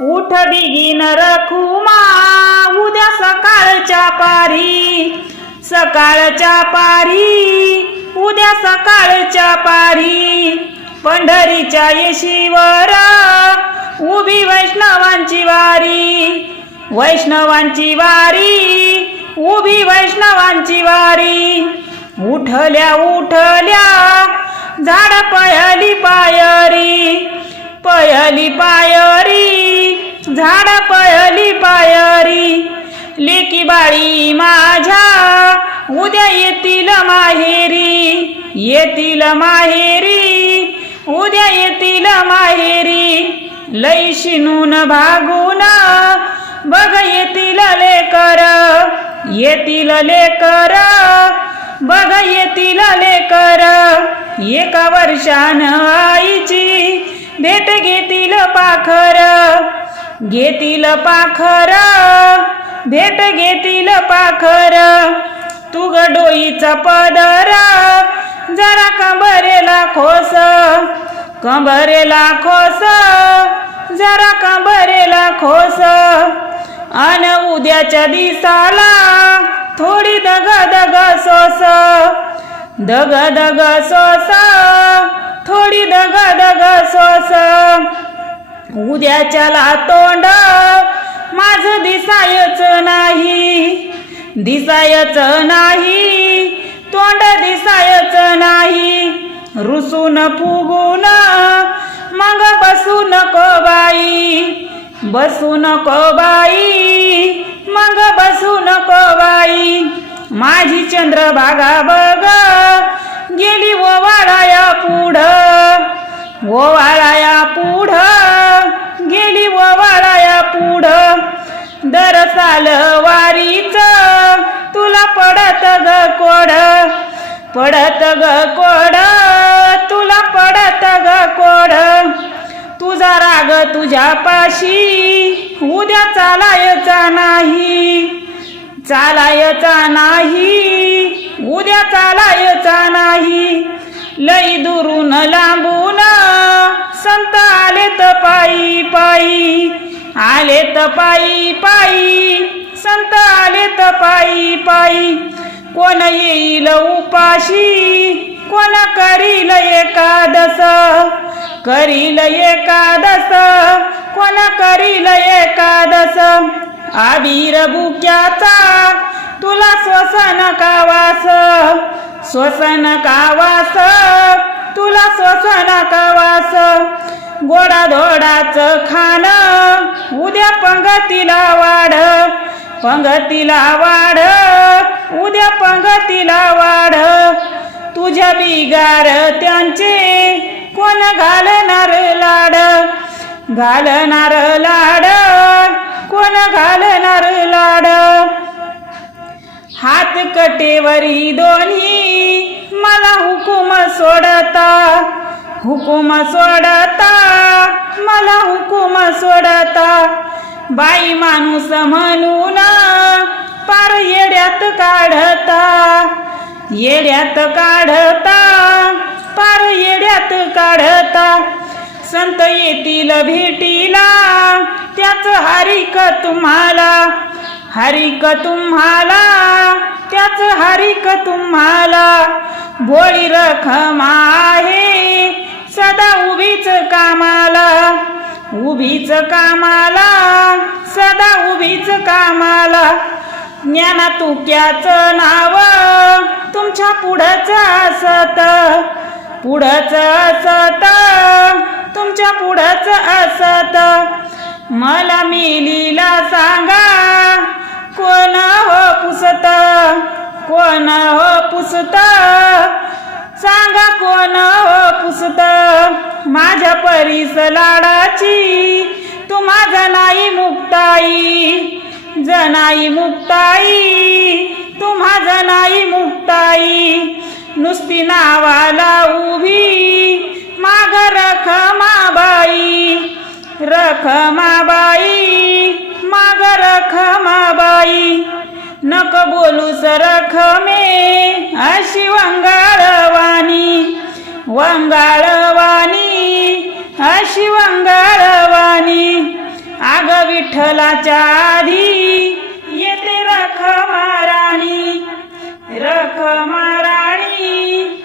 उठ बिगीन रखुमा उद्या सकाळच्या पारी. सकाळच्या पारी उद्या सकाळच्या पारी. पंढरीच्या येशीवर उभी वैष्णवांची वारी. वैष्णवांची वारी उभी वैष्णवांची वारी. उठल्या उठल्या झाड पयली पायरी पयली पायरी. झाड पयली पायरी. लेकी बाळी माझ्या उद्या येतील माहेरी. येतील माहेरी उद्या येतील माहेरी. लई शिनून भागून बघ येतील लेकर. येतील लेकर बघ येतील लेकर. एका वर्षान आईची भेट घेतील पाखर. घेतील पाखर. भेट घेतील पाखर. तू ग डोईचा पदर. जरा कंबरेला खोस. कंबरेला खोस. जरा कंबरेला खोस. अन उद्याच्या दिसाला थोडी दग दग सोस. दग दग सोस. थोडी दग दग सोस. उद्याच्याला तोंड माझ दिसायच नाही. दिसायच नाही. तोंड दिसायच नाही. रुसून फुगून मग बसू नको बाई. बसू नको बाई. मग बसू नको बाई. माझी चंद्रभागा बघ. गेली ओवाळाया पुढं. ओवाळाया पुढं. पुढं. दर साल वारीच तुला पडत ग कोड. पडत ग कोड. तुला पडत ग कोड. तुझा राग तुझ्या पाशी उद्या चालायचा नाही. चालायचा नाही. उद्या चालायचा नाही. लई दुरून लांबून संत आलेत पायी पायी. आलेत पायी पायी संत आलेत पायी पायी. कोण येईल उपाशी कोण करील एकादस? करील एकादस कोण करील एकादस? आबीर बुक्याचा तुला स्वसन कावास. स्वसन कावास तुला स्वसन कावास. गोडा धोडाच खान उद्या पंगतीला वाढ पंगतीला वाढ. उद्या पंगतीला वाढ. तुझ्या बिगार त्यांचे कोण घालणार लाड? घालणार लाड? कोण घालणार लाड? हात कटेवरी दोन्ही मला हुकुम सोडता. हुकुम सोडता मला हुकुम सोडता. बाई माणूस म्हणून पार येड्यात काढता येड्यात काढता पार येड्यात काढता. संत येतील भेटीला त्याच हरिक तुम्हाला हरिक तुम्हाला त्याच हरिक तुम्हाला. भोळी रखमा आहे सदा उभीच कामाला. उभीच कामाला. सदा उभीच कामाला. ज्ञाना तुक्याच नाव तुमच्या पुढंच असत. पुढच असत. तुमच्या पुढंच असत. मला मिलीला सांगा कोण हो पुसत? कोण हो पुसत? माझ्या परीस लाडाची तू माझा नाही मुक्ताई. जनाई मुक्ताई तू माझा नाही मुक्ताई. नुसती नावाला उभी माग रखमाबाई रखमाबाई माग रखमाबाई नक बोलू सरखमे अशी वंगाळवाणी. वंगाळवाणी नाही अशी वंगाळ आग विठ्ठलाच्या आधी येते रख महाराणी रख महाराणी.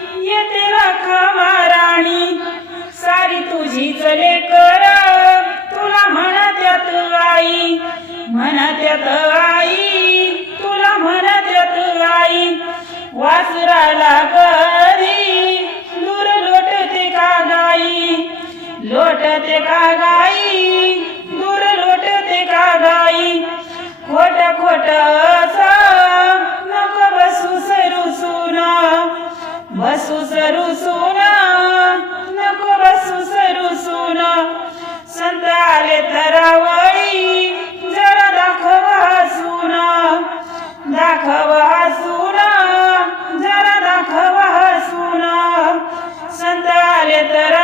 तरह